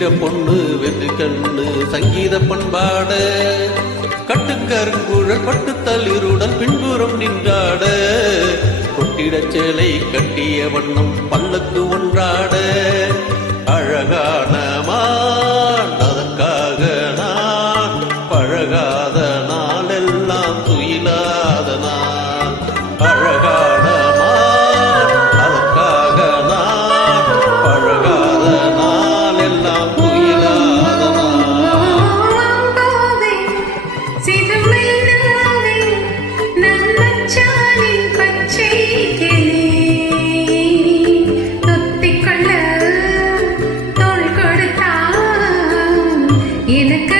வீர பொண்ணு வென்று கண்ணு சங்கீத பண்பாட கட்டுக்கருங்குழல் பட்டு தளிருடன் பின்புறம் நின்றாட கொட்டிடச் சேலை கட்டிய வண்ணம் பல்லக்கு ஒன்றாட அழகான மான் அதற்காக நான் பழகாத நாளெல்லாம் துயிலாத நான் அழகான மான் அதற்காக நான் பழகாத நாளெல்லாம் துயிலாத எனக்கு